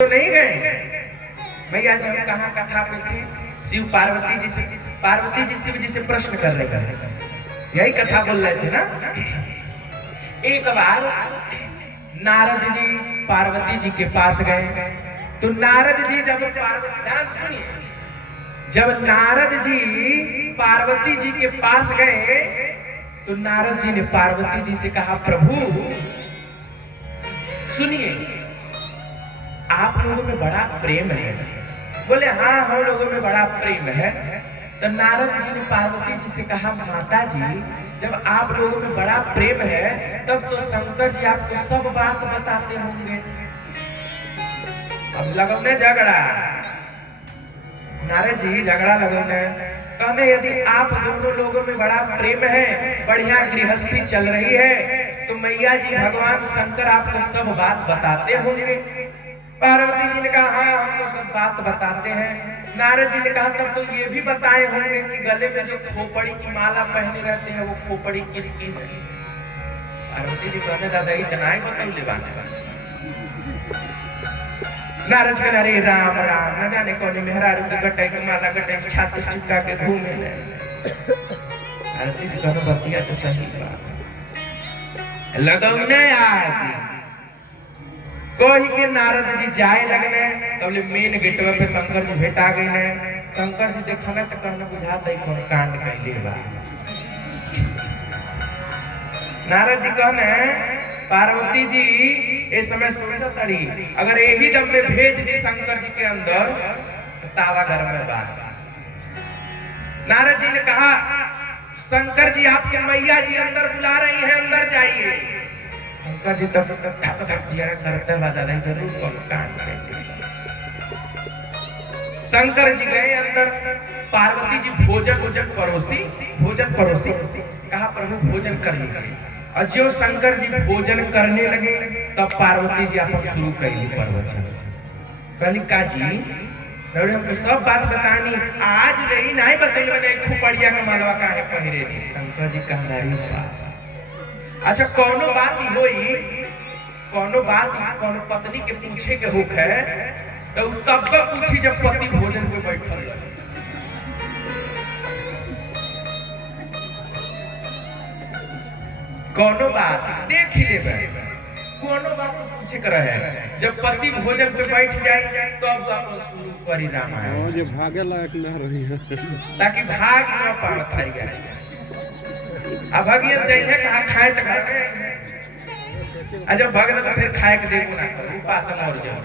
तो नहीं गए भैया जी, हम कहाँ कथा पे थे? शिव पार्वती जी शिव जी से प्रश्न कर रहे थे, यही कथा बोल रहे थे ना। एक बार नारद जी पार्वती जी के पास गए, तो नारद जी जब नारद जी पार्वती जी के पास गए, तो नारद जी ने पार्वती जी से कहा, प्रभु सुनिए, आप लोगों में बड़ा प्रेम है। बोले हाँ, हम लोगों में बड़ा प्रेम है। तो नारद जी ने पार्वती जी से कहा, माता जी जब आप लोगों में बड़ा प्रेम है, तब तो शंकर जी आपको सब बात बताते होंगे। अब लगौने झगड़ा, नारद जी झगड़ा लगौने, कहने यदि आप दोनों लोगों में बड़ा प्रेम है, बढ़िया गृहस्थी चल रही है, तो मैया जी भगवान शंकर आपको सब बात बताते होंगे। पार्वती जी ने कहा हाँ, हमको सब बात बताते हैं। नारद जी ने कहा तब तो ये भी बताए होंगे कि गले में जो खोपड़ी की माला पहने रहते हैं, वो खोपड़ी किसकी है? पार्वती जी कहने दादा इतना ही बतौले बात। नारद जी कहने अरे राम राम, न जाने कौन मेहरारू के गटाई की माला गटाई छाती चिपका के घूमे। पार्वती जी कहने बतिया तो सही बात लगौने आदि कोई के नारद जी जाए लगने, तबले मेन गेटवा पे शंकर जी भेटा गए ने। शंकर जी देखने तो कहने बुझाता ही कौन कांड कैले बा। नारद जी कहने पार्वती जी इस समय सोचा तड़ी, अगर यही जब में भेज दी शंकर जी के अंदर तो तावा घर में बा। नारद जी ने कहा शंकर जी आपके मैया जी अंदर बुला रही है, अंदर जाइए। शंकर जी तब धक धक जिया करते दादा जरूर कौन कांड करेंगे। शंकर जी गए अंदर, पार्वती जी भोजन परोसी, कहा प्रभु भोजन करिए। और जो शंकर जी भोजन करने लगे, तब पार्वती जी अपन शुरू करी प्रवचन। कहली का जी हमको सब बात बतानी, आज रही नहीं बतैल मैंने खोपड़िया का मालवा काहे पहिरे। शंकर जी कहना अच्छा कोनो बात होई, कोनो पत्नी के पूछे के होख है, तो तब पूछी जब पति भोजन पे बैठल। कोनो बात देख लेबे, कोनो बात पूछे कर रहे, जब पति भोजन पे बैठ जाए तो अब अपन शुरू करी रामायण। ये भागे लायक ना रही है, ताकि भाग न पाए थाई गए। अब भागिए जाइए कहाँ खाए तो घर में, जब भागना तो फिर खाए के देखो ना, उपास मर जाओ।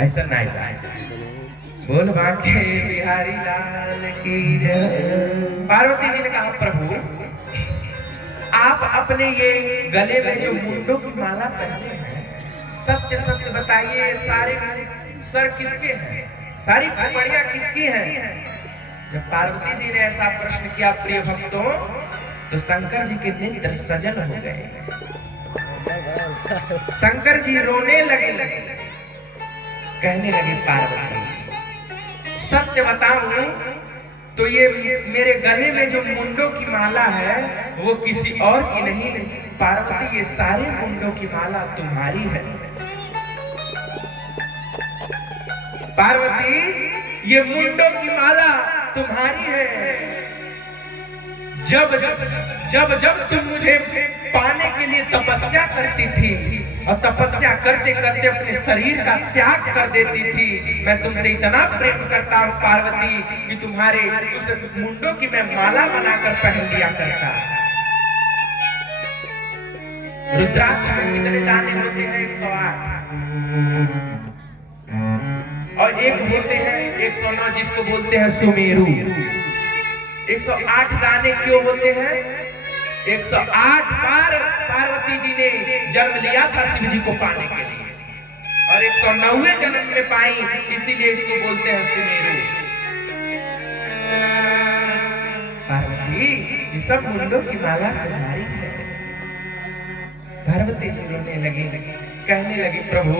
ऐसा नहीं बात। बोल बाके बिहारी लाल की जय। पार्वती जी ने कहा प्रभु आप अपने ये गले में जो मुंडों की माला पहने हैं, सत्य सत्य बताइए, सारे सर किसके हैं, सारी खोपड़ियां किसकी हैं? जब पार्वती जी ने ऐसा प्रश्न किया प्रिय भक्तों, तो शंकर जी के नेत्र सजल हो गए। शंकर जी रोने लगे, कहने लगे पार्वती सत्य बताऊं तो ये मेरे गले में जो मुंडों की माला है वो किसी और की नहीं। पार्वती ये सारे मुंडों की माला तुम्हारी है। पार्वती ये मुंडों की माला तुम्हारी है। जब तुम मुझे पाने के लिए तपस्या करती थी, और तपस्या करते करते अपने शरीर का त्याग कर देती थी, मैं तुमसे इतना प्रेम करता हूँ पार्वती कि तुम्हारे उस मुंडों की मैं माला बनाकर पहन लिया करता। रुद्राक्ष में कितने दाने होते हैं? 108, और एक होते हैं 109, जिसको बोलते हैं सुमेरु। 108 दाने क्यों होते हैं? 108 बार पार्वती जी ने जन्म लिया था शिव जी को पाने के लिए, और 109वें जन्म में पाई, इसीलिए इसको बोलते हैं सुमेरु। पार्वती ये सब मुंडों की माला तुम्हारी है। पार्वती जी रोने लगी, कहने लगी प्रभु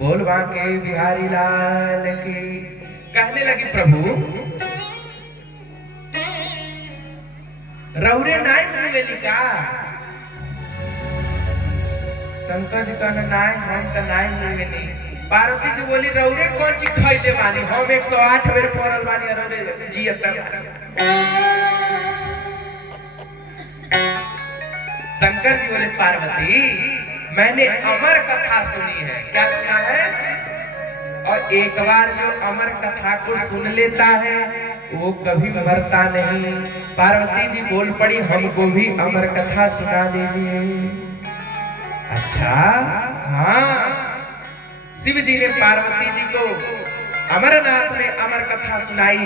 बोल बाके बिहारी लाल की। कहने लगी प्रभु रौरे नाय मुंगेली का? शंकर जी कहना नाय हम तो नाय मुंगेली। पार्वती जी बोली रौरे कौन चीज खैले बानी? हम 108 बेर पड़ल बानी रौरे जियत शंकर जी बोले पार्वती मैंने अमर कथा सुनी है। क्या सुना है? और एक बार जो अमर कथा को सुन लेता है वो कभी मरता नहीं। पार्वती जी बोल पड़ी हमको भी अमर कथा सुना दीजिए। अच्छा हाँ। शिव जी ने पार्वती जी को अमरनाथ में अमर कथा सुनाई।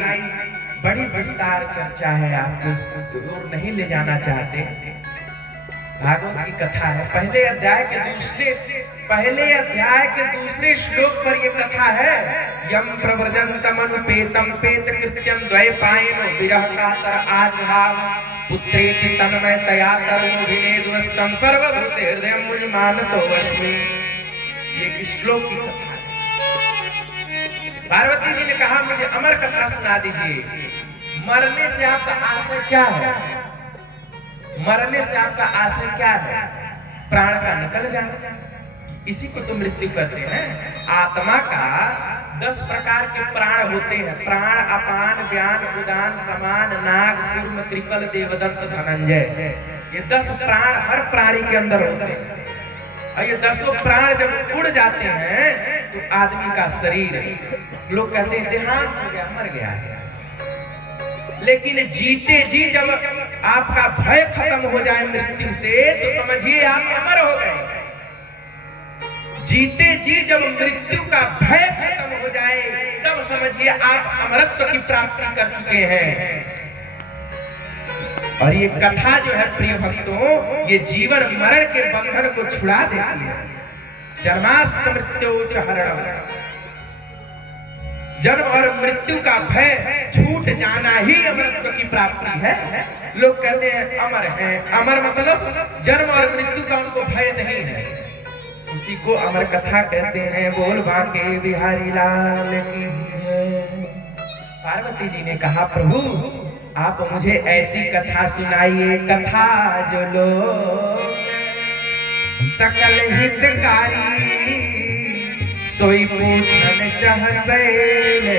बड़ी विस्तार चर्चा है, आपको दूर नहीं ले जाना चाहते। भागवत की कथा है। पहले अध्याय के दूसरे श्लोक पर ये कथा है। यम प्रव्रजन्तम अनुपेतम पेत कृत्यम द्वैपायनो विरह कातर आज्ञाव पुत्रेति तन्मयतया तरुण विनेदुस्तम सर्वभूत हृदयम मुनिमानतो वश्मि। ये श्लोक की कथा है। पार्वती जी ने कहा मुझे अमर कथा सुना दीजिए। मरने से आपका आशय क्या है? मरने से आपका आशय क्या है? प्राण का निकल जाना, इसी को तो मृत्यु कहते हैं। आत्मा का 10 प्रकार के प्राण होते हैं। प्राण अपान व्यान उदान समान नाग कूर्म त्रिकल देवदत्त धनंजय। ये 10 प्राण हर प्राणी के अंदर होते हैं। और ये 10 प्राण जब उड़ जाते हैं तो आदमी का शरीर, लोग कहते हैं देहांत हो गया, मर गया है। लेकिन जीते जी जब आपका भय खत्म हो जाए मृत्यु से तो समझिए आप अमर हो गए। जीते जी जब मृत्यु का भय खत्म हो जाए तब समझिए आप अमरत्व की प्राप्ति कर चुके हैं। और ये कथा जो है प्रिय भक्तों, ये जीवन मरण के बंधन को छुड़ा देती है। जन्माष्ट मृत्यु चहरणम, जन्म और मृत्यु का भय छूट जाना ही अमरत्व की प्राप्ति है। लोग कहते हैं अमर है, अमर मतलब जन्म और मृत्यु का उनको भय नहीं है, उसी को अमर कथा कहते हैं। बोल बाके बिहारी लाल की जय। पार्वती जी ने कहा प्रभु आप मुझे ऐसी कथा सुनाइए, कथा जो लोग सकल हितकारी सोई पूछन चाहे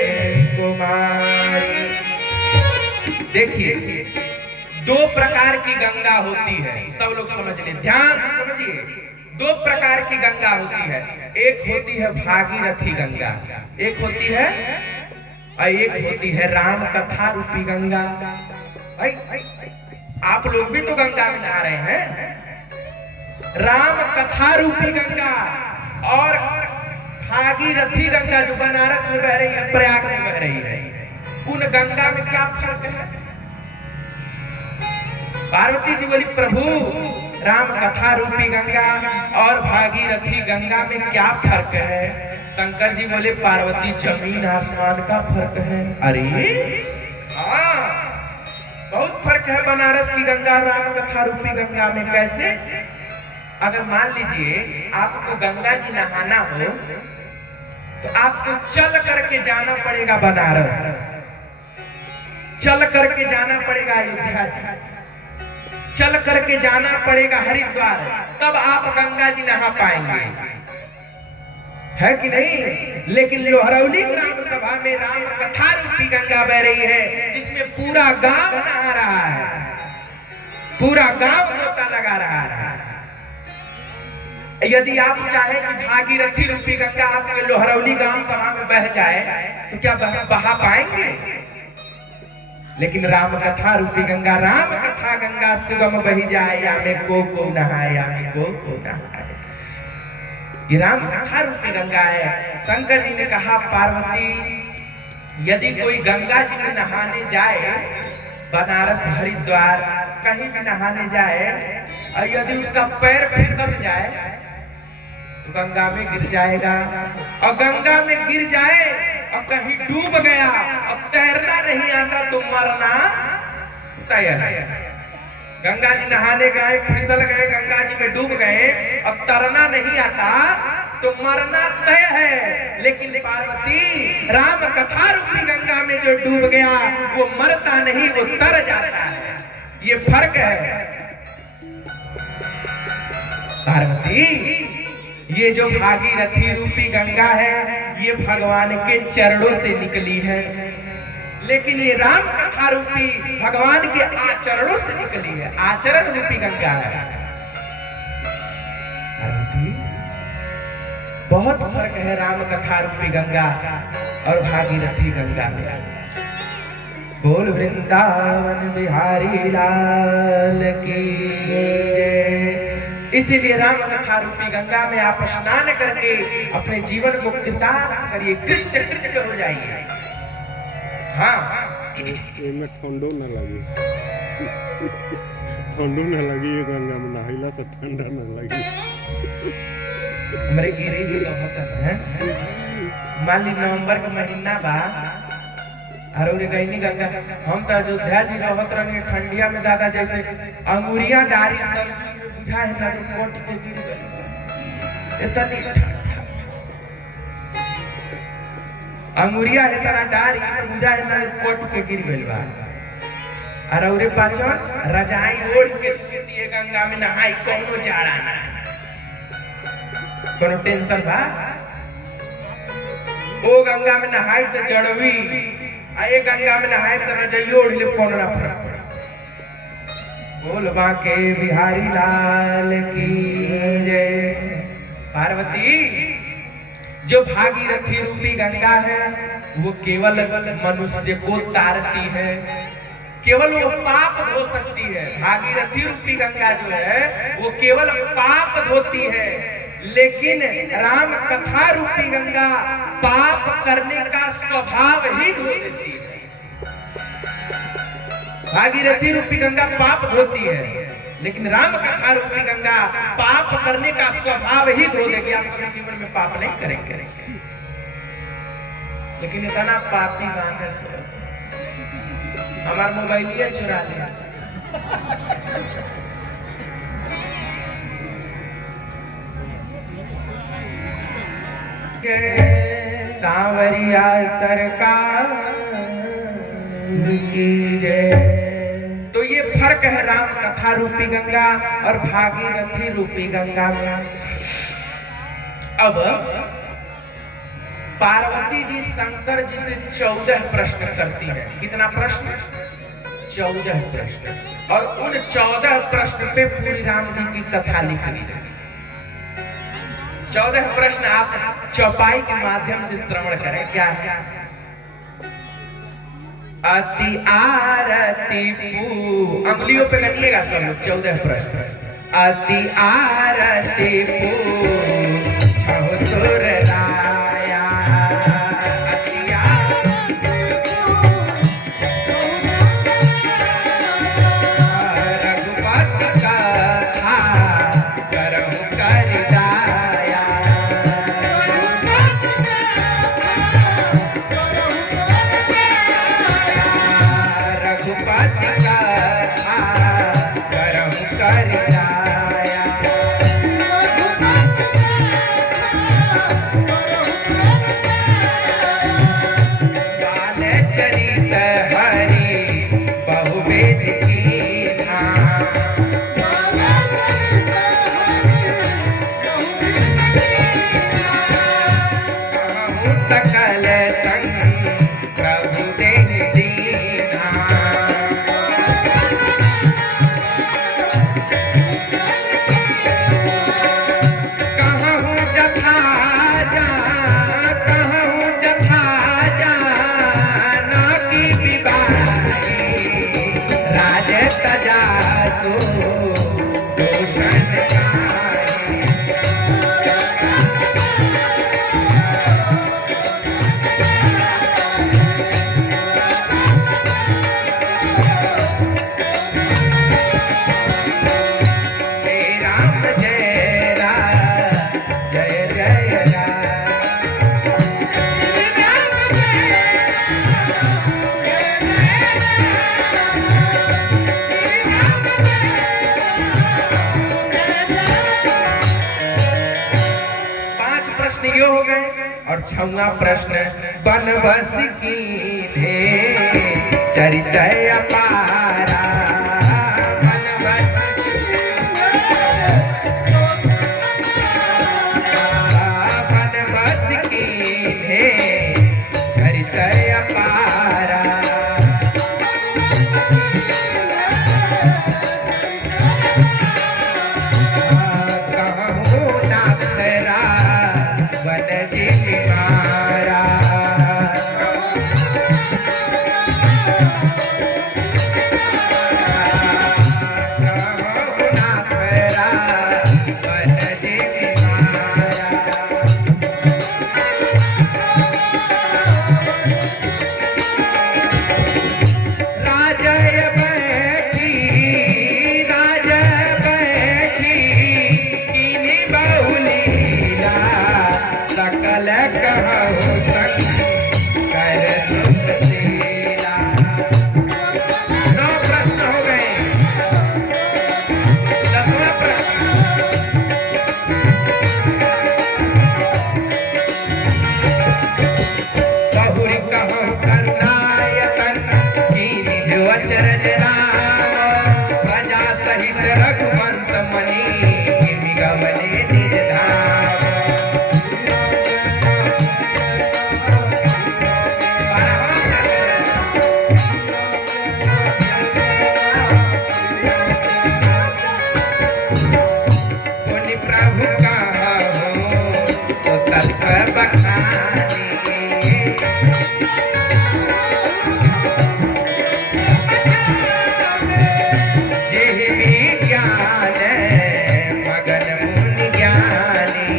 कुमारी। देखिए 2 प्रकार की गंगा होती है, सब लोग समझ ले, ध्यान से समझिए। 2 प्रकार की गंगा होती है। एक होती है भागीरथी गंगा, एक होती है और एक होती है राम कथा रूपी गंगा। आप लोग भी तो गंगा में नहा रहे हैं। राम कथा रूपी गंगा और भागीरथी गंगा जो बनारस में बह रही है, प्रयाग में बह रही है, उन गंगा में क्या फर्क है? पार्वती जी बोली प्रभु राम कथा रूपी गंगा और भागीरथी गंगा में क्या फर्क है? शंकर जी बोले पार्वती जमीन आसमान का फर्क है। अरे हाँ बहुत फर्क है बनारस की गंगा राम कथा रूपी गंगा में। कैसे? अगर मान लीजिए आपको गंगा जी नहाना हो तो आपको चल करके जाना पड़ेगा बनारस, चल करके जाना पड़ेगा अयोध्या, चल करके जाना पड़ेगा हरिद्वार, तब आप गंगा जी नहा पाएंगे, है कि नहीं? लेकिन लोहरौली ग्राम सभा में राम कथा रूपी गंगा बह रही है, जिसमें पूरा गांव नहा रहा है, पूरा गांव गोता लगा रहा है। यदि आप चाहें कि भागीरथी रूपी गंगा आपके लोहरौली गांव सभा में बह जाए तो क्या बहा पाएंगे? लेकिन राम कथा रूपी गंगा, राम कथा गंगा सुगम बही जाए, या में को नहाए, या में को नहाए। ये राम कथा रूपी गंगा है। शंकर जी ने कहा पार्वती यदि कोई गंगा जी में नहाने जाए, बनारस हरिद्वार कहीं भी नहाने जाए, और यदि उसका पैर फिसल जाए तो गंगा में गिर जाएगा, और गंगा में गिर जाए और कहीं डूब गया, अब तैरना नहीं आता तो मरना तय है। गंगा जी नहाने गए, फिसल गए, गंगा जी में डूब गए, अब तरना नहीं आता तो मरना तय है। लेकिन पार्वती राम कथा रूपी गंगा में जो डूब गया वो मरता नहीं, वो तर जाता है। ये फर्क है पार्वती, ये जो भागीरथी रूपी गंगा है ये भगवान के चरणों से निकली है, लेकिन ये राम कथा रूपी भगवान के आचरणों से निकली है, आचरण रूपी गंगा है। पार्वती, बहुत फर्क है राम कथा रूपी गंगा और भागीरथी गंगा में। बोल वृंदावन बिहारी लाल की जय। इसीलिए राम कथा रूपी गंगा में आप स्नान करके अपने जीवन को कृतार्थ करिए, कृत्य कृत्य हो जाइए। हाँ, में ठंडो न लगी, ठंडो न लगी, ये गंगा में नहाइला से ठंडा न लगी। हमारे गिरिश जी होता है, मान ली नवंबर का महीना बा और गईनी गंगा, हम तो अयोध्या जी रहत रहे ठंडिया में दादा जैसे अंगुरिया डारी सरजू में बुझा है ना कोट के गिर गई, इतनी अंगुरिया है तना डारी में बुझा है ना कोट के गिर गई बा। और पाचन रजाई ओढ़ के सूती है गंगा में नहाई, कोनो जाड़ा ना कोनो टेंशन बा। ओ गंगा में नहाई तो जड़वी, आए गंगा में नहाए तो रजाइयो ओढ़ ले, कोनो ना फर्क पड़े। बोल बांके बिहारी लाल की जय। पार्वती, जो भागीरथी रूपी गंगा है वो केवल मनुष्य को तारती है, केवल वो पाप धो सकती है। भागीरथी रूपी गंगा जो है वो केवल पाप धोती है, लेकिन राम कथा रूपी गंगा पाप करने का स्वभाव ही धो देती है। भागीरथी रूपी गंगा पाप धोती है, लेकिन राम कथा रूपी गंगा पाप करने का स्वभाव ही धो देगी। आप कभी जीवन में पाप नहीं करेंगे, लेकिन इतना पापी बांध है, हमारा मोबाइल ही चुरा लिया। सांवरिया सरकार की जय। तो ये फर्क है राम कथा रूपी गंगा और भागीरथी रूपी गंगा में। अब पार्वती जी शंकर जी से 14 प्रश्न करती है। कितना प्रश्न? 14 प्रश्न। और उन 14 प्रश्न पे पूरी राम जी की कथा लिखी है। 14 प्रश्न आप चौपाई के माध्यम से श्रवण करें। क्या है? अति आरती पू, अंगुलियों पे करिएगा सब लोग। 14 प्रश्न। अति आरती पू छहो सुर राया, अति आरती रघुपति कथा करहु कर दाया, रघुपति कथा करहु कर दाया। बाल चरित हरि बहुविध कीन्हा, कहूँ सकल संग प्रभु देहि दीन्हा। कहूँ जथा जा, कहूँ जथा जाना की बिबारी, राज तजासु दूषण गाई। श्री राम जय राम, जय जय राम। पांच प्रश्न ये हो गए। और 6वां प्रश्न, बनबस कीन्हे चरित अपारा, सहित रघुवंश मणि गमने निज धाम। बोली प्रभु कहा हो तो तत्पर बखानी। जेहि विज्ञान मगन मुनि ज्ञानी।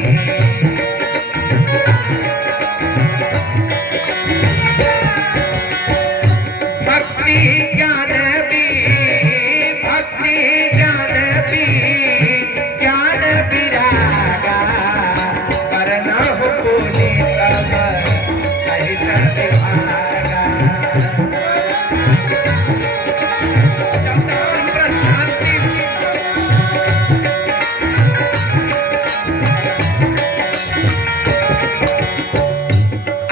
भक्ति ज्ञान भी भक्ति ज्ञान भी ज्ञान विरागा पर न हो कोई तब सहित विभागा। चौथान प्रशांति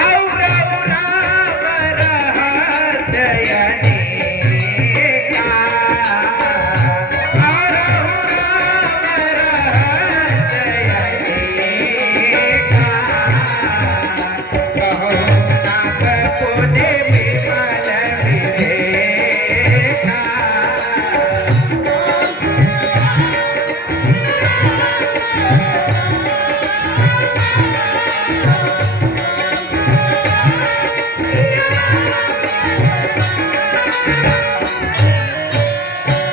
और राम रहस्य अनेका। और राम रहस्य अनेका। कहो नाथ पुण्य विमल विवेका।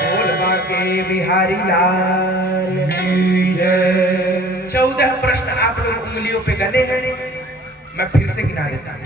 बोलबा के बिहारी लाल की जय। 14 प्रश्न आप लोग उंगलियों पे गने हैं, मैं फिर से गिना देता हूँ।